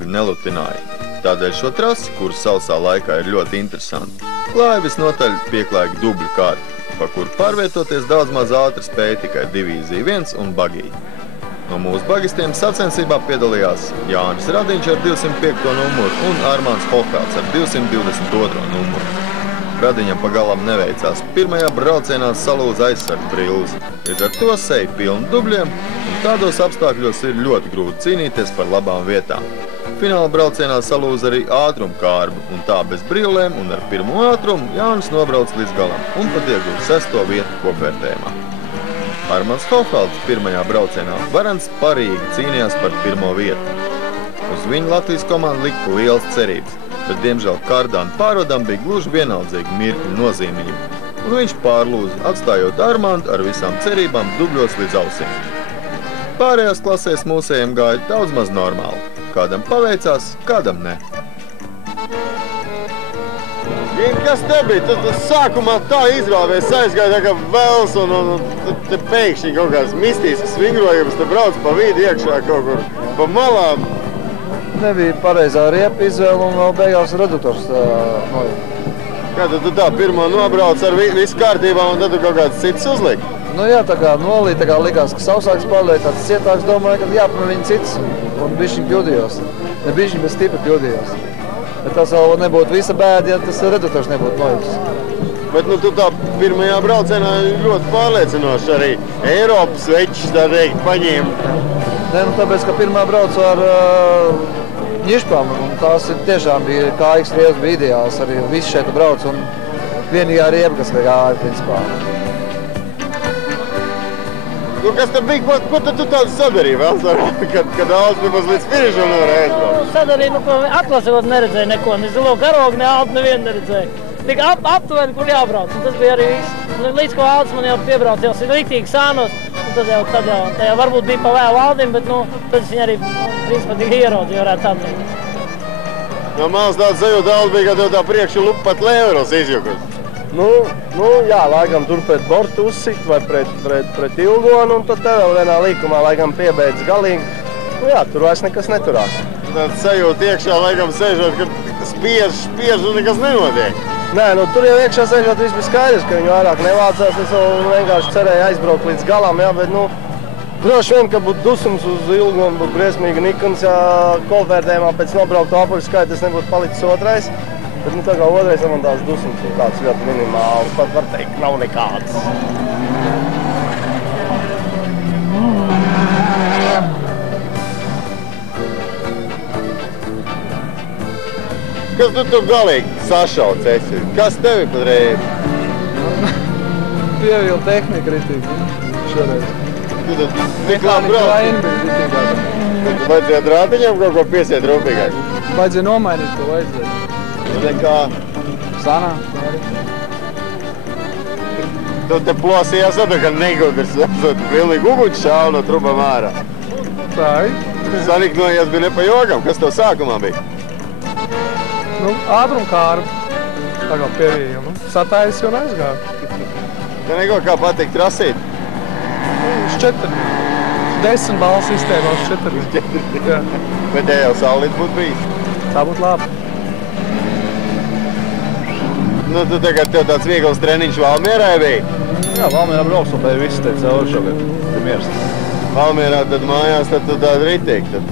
apstākļi nelutināja. Tādēļ šo trasi, kuras sausā laikā ir ļoti interesanti, klāja visnotaļ pieklājīgi dubļu kārti, pa kuru pārvietoties daudz maz ātri spēja tikai divīzija 1 un bagī. No mūsu bagistiem sacensībā piedalījās Jānis Radiņš ar 205. numuru un Armāns Hofelds ar 222. numuru. Radiņam pagalam neveicās. Pirmajā braucienā salūza aizsargu brilles. Līdz ar to seja pilnu dubļiem, un tādos apstākļos ir ļoti grūti cīnīties par labām vietām. Fināla braucienā salūza arī ātrumu kārbu, un tā bez brillēm un ar pirmo ātrumu Jānis nobrauc līdz galam un pat ieguva 6. vietu kopvērtējumā. Armāns Hofelds pirmajā braucienā varens parīgi cīnījās par pirmo vietu. Uz viņu Latvijas komanda lika lielas cerības, bet diemžēl Kārdāna pārvadam bija gluži vienaldzīgi mirkļu nozīmība, un viņš pārlūza, atstājot Armāndu ar visām cerībām dubļos līdz ausīm. Pārējās klasēs mūsējiem gāja daudz maz normāli. Kādam paveicās, kādam ne. Kas te bija? Tu sākumā tā izrāvies, aizgāja tā kā vēls un te pēkšņi kaut kāds mistisks vingrojums, te brauc pa vīdi iekšā kaut kur pa malām. Nebija pareizā riepa izvēle un vēl beigās redutors nojūt. Kā tu tā pirmo nobrauc ar visu kārtībā un tad tu kaut kāds cits uzliek? Nu jā, tā kā nolīt, tā kā likās, ka sausāks paliek, tāds cietāks, domāju, ka jāpamēr viņa cits un bišķiņ kļūdījos. Ne bišķiņ, bet stipri kļūdījos. Bet tas vēl nebūtu visa bēda, ja tas redutors nebūtu nojūts. Bet nu tu tā pirmajā braucienā ļoti pārliecinoši arī Eiropas večus tā teikt paņēma. Ne, nu tāpēc, ka pirmā braucu ar ņišpām, un tās tiešām bija, kā X rievs bija ideāls, arī visi šeit brauc, un vienīgā rieba, kas gāja, principā. Nu, kas tad bija? Ko tad tu tādu sadarīji vēl, kad Alts nemaz līdz finišam nevarēja aizbraukt? Sadarīju, ko atlasot neredzēju neko, ne zilo karogu, ne Altu nevienu neredzēju. Tik aptuveni, kur jābrauc, un tas bija arī viss. Līdz ko Alts man jau piebrauc, jau riktīgi sānos, un tad jau varbūt bija pa vēlu Altim, bet tad es viņu arī, principā, tik ieraudzīju, varētu tā teikt. No malas tāda sajūta Alts bija, ka tev tā priekšu lupa pat Leveros izjukus. Nu, jā, laikam tur pret bortu uzsikt vai pret Ilgonu, un tad tev vēl vienā līkumā laikam piebeidz galīgi. Nu jā, tur vairs nekas neturās. Tāda sajūta iekšā laikam sēžot, ka spiež un nekas nenotiek. Nē, nu tur jau iekšā sēžot viss bija skaidrs, ka viņi vairāk nevācās. Es vienkārši cerēju aizbraukt līdz galam, jā, bet droši vien, ka būtu dusums uz Ilgonu, būtu briesmīgi Nikons, ja kopvērtējumā pēc nobrauktu apuļu skaita es nebūtu palicis otrais. Bet tā kā otrais man tās dusums ir tāds ļoti minimāls, pat var teikt, nav nekāds. Kas tu galīgi sašauc esi? Kas tevi patreiz? Pievīla tehnika ritīgi šoreiz. Tu tad neklāt brauc? Tad vajadzēja rātiņam kaut ko piesiet rūpīgāk? Vajadzēja nomainīt, ko vajadzēja. Nekā? Sanā. Tu te plosījās, ka negudrs, esat pilnīgi uguņš šāva no trubam ārā. Tā ir. Saniknojies bija ne pa jokam, kas tev sākumā bija? Nu, ātrumkāra. Tā kā pievīja, satājas jau neaizgāja. Te neko kā patikt rasīt? Uz 4. 10 balvu sistēmā uz 4. Jā. Bet te jau saulīt būtu bijis? Tā būtu labi. Nu, tu tagad tev tāds viegls treniņš Valmierai bija? Jā, Valmierā brauks, un bija viss te cauri šogad. Te mierst. Valmierā tad mājās, tad tu tāda ritīgi. Tad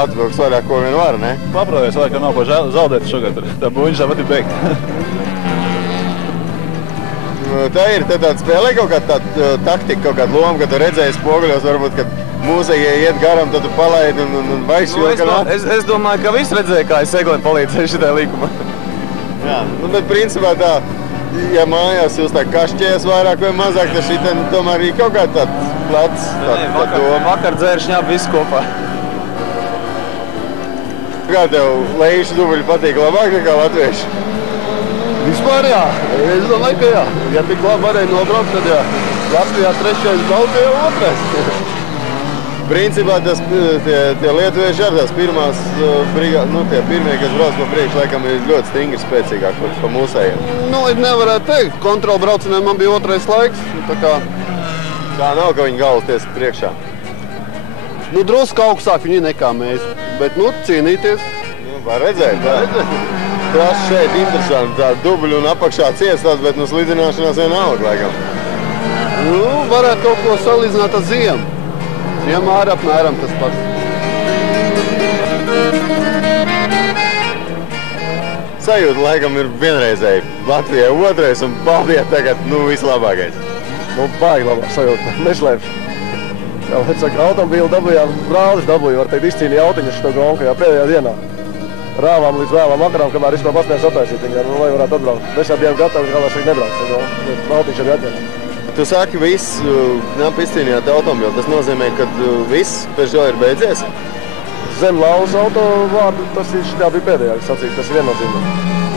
atvilks vairāk, ko vien var, ne? Paprāvies vairāk, ka nav ko zaudēt šogad. Tā buļņš tā pat ir beigta. Tā ir, te tāda spēlē kaut kāda taktika, kaut kāda loma, kad tu redzēji spoguļos, varbūt, kad mūsējie iet garam, tad tu palaidi un baisi joka nav. Es domāju, ka viss redzēja, kā es Eglēm palīdzēju šitai līkumā. Jā, bet principā tā, ja mājās jūs tā kašķējas vairāk vai mazāk, tad šī tomēr ir kaut kā tāds plats, tā doma. Vakar dzēršņā viss kopā. Kā tev lejuši dubuļi patīk labāk nekā latvieši? Vispār jā, es domāju, ka jā. Ja tik labi varēja nobraukt, tad jā. Latvijā 3. Baltijā 2. Principā tie lietuvieši ar tās pirmās brigādes, tie pirmie, kas brauc pa priekšu, laikam ir ļoti stingri spēcīgāk pa mūsējiem. Nu, es nevarētu teikt. Kontrola braucieniem man bija 2. laiks. Tā kā nav, ka viņi galvas tiesa priekšā. Nu, drusku augstāk viņi nekā mēs, bet, nu, cīnīties. Nu, var redzēt, tā. Trass šeit interesanti, tā dubļu un apakšā ciestās, bet nu slidināšanās vienalga, laikam. Nu, varētu kaut ko salīdzināt ar ziemu. Ziemā arī apmēram tas pats. Sajūta laikam ir vienreizēji. Latvijai otrais un Baltijai tagad, nu, vislabākais. Nu, baigi labāk sajūta, neslēpšu. Jā, bet saka, automobīlu dabūjām, brālis dabūja, var teikt, izcīnīja autiņus šo gonkajā pēdējā dienā. Rāvām līdz vēlam vakarām, kamēr vispār paspējām sataisīt viņu, lai varētu atbraukt. Mēs jau bijām gatavi, kā lai saka, nebraukt. Baltiņš arī atņem. Tu saki, viss knapi izcīnījāt automobīlu. Tas nozīmē, ka viss Peugeot ir beidzies? Zem lauza auto vārdu, tas ir šitā bija pēdējā, kas sacīja, tas ir viennozīmīgi.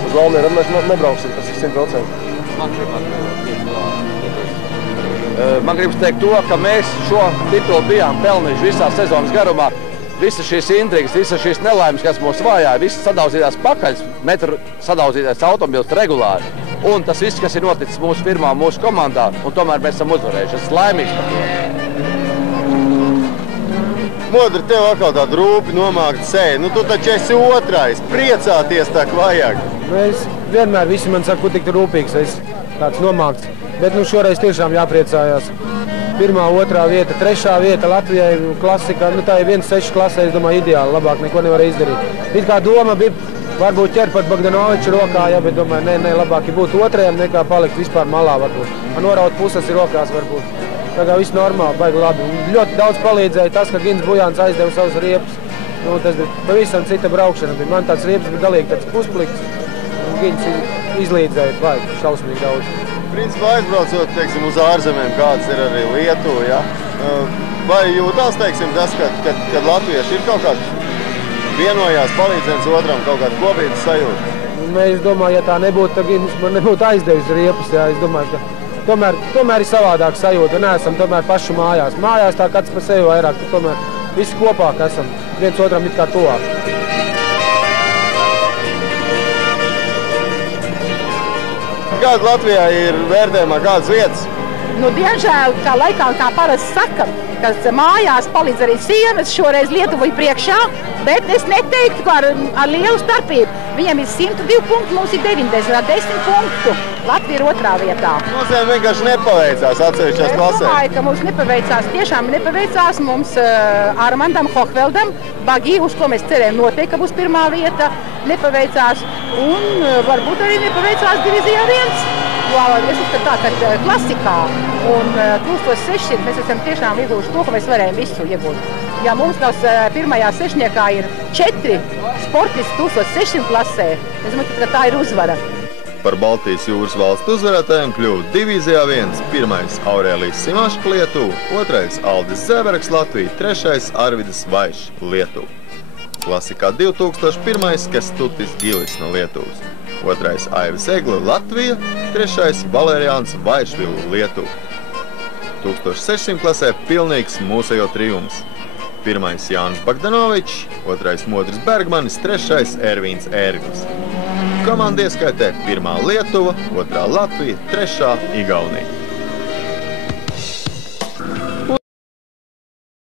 Uz Valmieru mēs nebrauksim, tas ir 100%. Man gribas teikt to, ka mēs šo titulu bijām pelnījuši visā sezonas garumā. Visas šīs intrigas, visas šīs nelaimes, kas mūs vājāja, visas sadauzītās pakaļs, metru sadauzītais automobils regulāri. Un tas viss, kas ir noticis mūsu firmā, mūsu komandā, un tomēr mēs esam uzvarējuši. Es esmu laimīgs par to. Modri, tev atkal tāda rūpi nomākta seja. Nu, tu taču esi otrais. Priecāties tā vajag. Es vienmēr visi man saka, ko tik rūpīgs, es tāds nomākts. Bet nu šoreiz tiešām jāpriecājās. 1., 2. vieta, 3. vieta Latvijai klasikā. Nu, tā ir 1.6 klasē, es domāju, ideāli. Labāk neko nevar izdarīt. It kā doma bija varbūt ķert pat Bogdanoviču rokā, ja, bet domāju, nē, labāk ir būt 2. nekā palikt vispār malā varbūt. Man noraut puses ir rokās varbūt. Tā kā viss normāli, baigi labi. Ļoti daudz palīdzēja tas, ka Gins Bujāns aizdeva savus riepus. Nu, tas bija pavisam cita braukšana. Man tāds riepas bija galīgi tāds pusplikts. Un Gins izlīdzēja baigi šausmīgi daudz. Principā aizbraucot, teiksim, uz ārzemēm, kāds ir arī Lietuva, ja? Vai jūtās, teiksim, tas, kad latvieši ir kaut kāds vienojās, palīdz viens otram, kaut kāda kopības sajūta? Es domāju, ja tā nebūtu, tad Gins man nebūtu aizdevis riepas, jā. Es domāju, ka tomēr ir savādāk sajūta, neesam tomēr pašu mājās. Mājās tā kāds par sevi vairāk, tomēr visi kopā, ka esam viens otram it kā tuvāk. Kāda Latvijā ir vērtējumā, kādas vietas? Nu, diemžēl, kā laikā, kā parasti saka, kas mājās palīdz arī sienas, šoreiz Lietuva ir priekšā, bet es neteiktu, ka ar lielu starpību. Viņiem ir 102 punkti, mums ir 90, 10 punktu. Latvija ir 2. vietā. Nozīmē vienkārši nepaveicās atsevišķās klasēs. Es domāju, ka mums nepaveicās, tiešām nepaveicās mums Armandam Hochveldam, Bagī, uz ko mēs cerējām noteikti, ka būs 1. vieta, nepaveicās. Un varbūt arī nepaveicās divizijā 1. Es uzskatu tā, ka klasikā un 1600 mēs esam tiešām iegūši to, ka mēs varējām visu iegūt. Ja mums tās 1. sešniekā ir 4 sportisti 1600 klasē, es domāju, ka tā ir uzvara. Par Baltijas jūras valstu uzvarētājiem kļuva divīzijā 1. 1. Aurēlijs Simaška Lietuva, 2. Aldis Zēbergs Latvija, 3. Arvidas Vaišs Lietuva. Klasikā 2001. Kestutis Gilis no Lietuvas, 2. Aivis Egla Latvija, 3. Valērijāns Vaišvilu Lietuva. 1600 klasē pilnīgs mūsejo triumfs. 1. Jānis Bogdanovičs, 2. Modris Bergmanis, 3. Ervīns Ērglis. Komanda ieskaitē 1. Lietuva, 2. Latvija, 3. Igaunija.